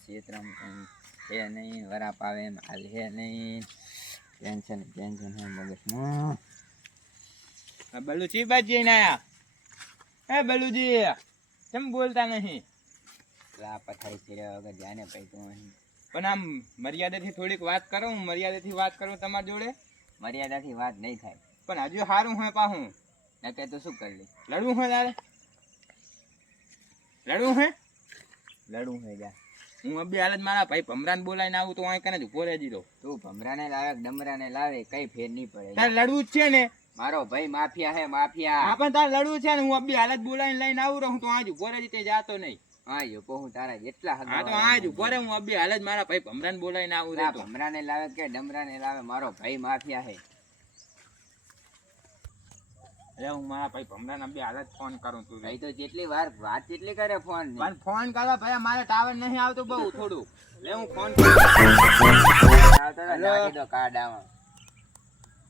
ક્ષેત્રમાં કંઈ હે નહીં, વરાપ આવે એમ હાલ હે નહીં, ટેન્શન હે મગજમાં. બલુજી બાજી ને આયા. એ બલુજી કેમ બોલતા નહીં? આ પથારી ફેરવા વગર જાને પૈતું અહીં. પણ આમ મર્યાદાથી થોડીક વાત કરો. હું મર્યાદાથી વાત કરું તમારી જોડે. મર્યાદાથી વાત નહીં થાય. પણ હજુ સારું હોય પાહું ના કે તો શું કરી લે? લડવું હોય તારે? લડવું હે? લડવું હે જા. હું અબી હાલ જ મારા ભાઈ ભમરાને બોલાવીને આવું તો અહીં કને ઉભો રહેજી દો. તું ભમરાને લાવે ડમરાને લાવે કઈ ફેર નહીં પડે. તારે લડવું જ છે ને? મારો ભાઈ માફિયા હે માફિયા. હા પણ તારે લડવું છે ને. હું અબી હાલ જ બોલાવીને લઈને આવું રહું તો આજ ઉભો રહેજી તે જાતો નહીં. હા યુકો હું તારા જેટલા હા તો આજ ઉભો રહે. હું અબી હાલ જ મારા ભાઈ ભમરાને બોલાવીને આવું રહું. ભમરાને લાવે કે ડમરાને લાવે મારો ભાઈ માફિયા હે. એટલે હું મારા ભાઈ ભમરાને અબી હાલ જ ફોન કરું. તું ભાઈ તો જેટલી વાર વાત જેટલી કરે ફોન ની. પણ ફોન કરવા ભાઈ મારે ટાવર નહીં આવતો બહુ થોડું. એટલે હું ફોન નાખી દો કાડામાં.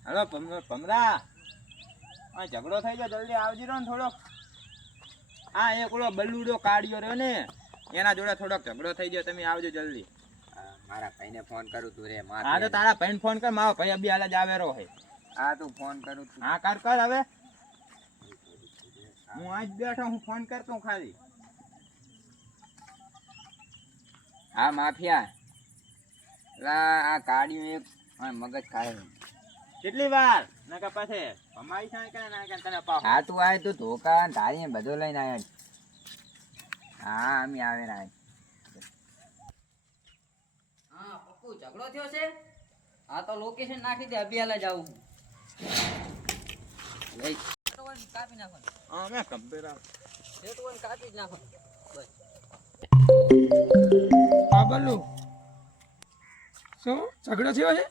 હેલો ભમરા, આ ઝઘડો થઈ ગયો, જલ્દી આવજી રહો ને થોડોક. હા એક ઓલો બલ્લુડો કાઢ્યો રહ્યો ને એના જોડે થોડોક ઝઘડો થઈ ગયો. તમે આવજો જલ્દી. મારા ભાઈને ફોન કરું તું રે. હા તો તારા ભાઈને ફોન કર. મારો ભાઈ અબી હાલ જ આવે રહો હે. હા તું ફોન કરું છું. હા કર હવે. હું આજ બેઠો હું ફોન કરતો ખાલી. હા માફિયા આ કાઢ્યું એક મગજ ખાય. કેટલી વાર નકા પાસે ભમાઈ થાય કે ના કે તને પાહો. હા તું આય તું ધોકા ધારી બધો લઈને આવ્યો. હા અમે આવે ના. હા પપ્પુ ઝઘડો થયો છે. હા તો લોકેશન નાખી દે. અભિયાલ જ આવું કાપી નાખો. હા મેં કમ્પ્યુટર કાપી જ નાખો બસ. હા બલ્લુ શું ઝઘડો થયો છે?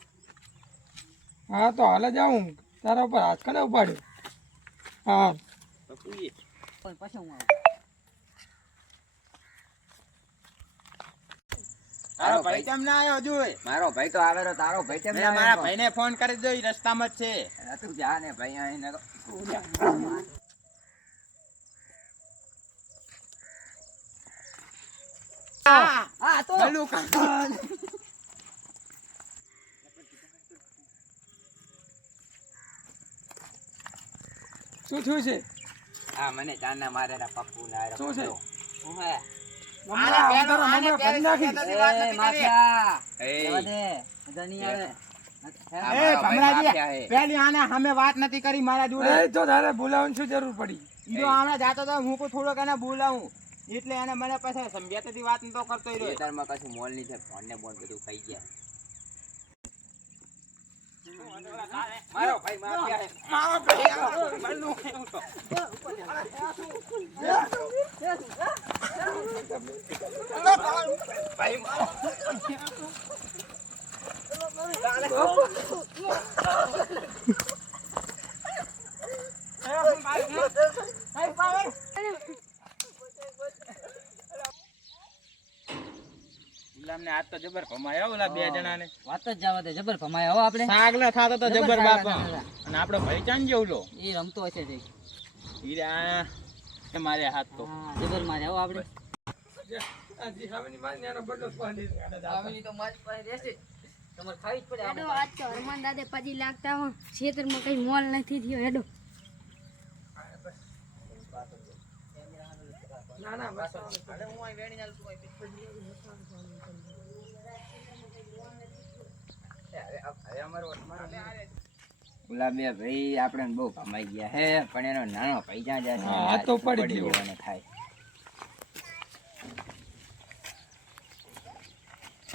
હા તો હાલ જ આવું. તારા ઉપર હાથ કને ઉપાડ્યો? હા પછી પછી હું આવું. તારો ભાઈ કેમ ના આવ્યો હજુ? મારો ભાઈ તો આવે તારો ભાઈ કેમ મેં મારા ભાઈને ફોન કરી દો. ઈ રસ્તામાં જ છે. તું જા ને ભાઈ અહીં હા તો બલ્લુ શું થયું છે? હા મને ચાંદના મારેલા પપ્પુ ના શું છે? હું હે પેલી આને સામે વાત નથી કરી મારા જોડે. તો તારે બોલાવવાની શું જરૂર પડી? ઈરો હમણાં જાતો તો હું થોડોક એને બોલાવું એટલે એને મને પછી સમજાતી વાત નતો કરતો. ખેતરમાં કશું મોલ ની છે. ફોન ને બોલ બધું ખાઈ ગયા. મારો ભાઈ માફિયા હે. મારો ભાઈ બલ્લુ હું તો ભાઈ મારો ને આજ તો જબર ભમાયા ઓલા બે જણાને. વાત જ જવા દે. જબર ભમાય હો આપણે. સાગલા થાતો તો જબર બાપા. અને આપણો ભાઈ ચાંદ જેવલો એ રમતો હશે જઈ. હીરા એ મારે હાથ તો હા જબર મારે હો આપણે. આવીની તો મારી પાસે રહેશે. તમારે ખાવી જ પડે. હેડો આજ તો હરમાન દાદે પછી લાગતા હો ખેતરમાં કઈ મોલ નથી થયો. હેડો ઓલા બે ભાઈ આપણે બહુ કમાઈ ગયા હે પણ એનો નાનો ભાઈ જ્યાં જાય હા તો પડી ગયો. દેવાનો થાય.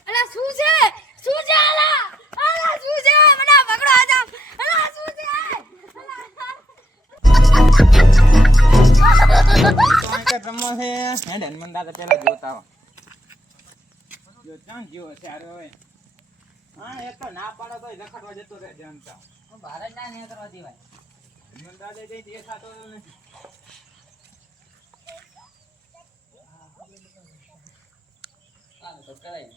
અલા શું છે? શું છે? અલા અલા શું છે? મને પકડો આજા. અલા શું છે? રમવા છે હેડ હનુમાન દાદા પેલા જોતા જો ચાંદ જેવો છે. હવે હા એક તો ના પાડો તો લખડવા જતો રહે જાણતા. બહાર જ ના નહીં કરવા દેવાય. હનુમાન દાદા જઈ એ થતો નથી. હા તો કરાય.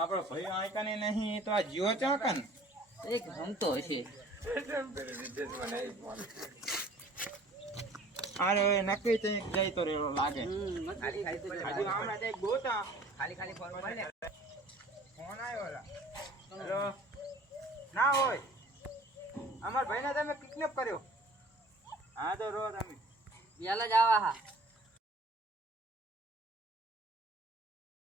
આપણો ભાઈ આયકાને નહીં તો આ જીવો ચાકન એક રમતો હશે. અરે હવે નક્કી થઈ જાય તો રેલો લાગે ખાલી ખાલી ફોન હજુ હમણાં કંઈક ગોતા ખાલી ખાલી ફોન મળે ફોન આવ્યો ઓલા હેલો ના હોય અમાર ભાઈને તમે કિડનેપ કર્યો હા તો રો તમે પેલા જ આવા હા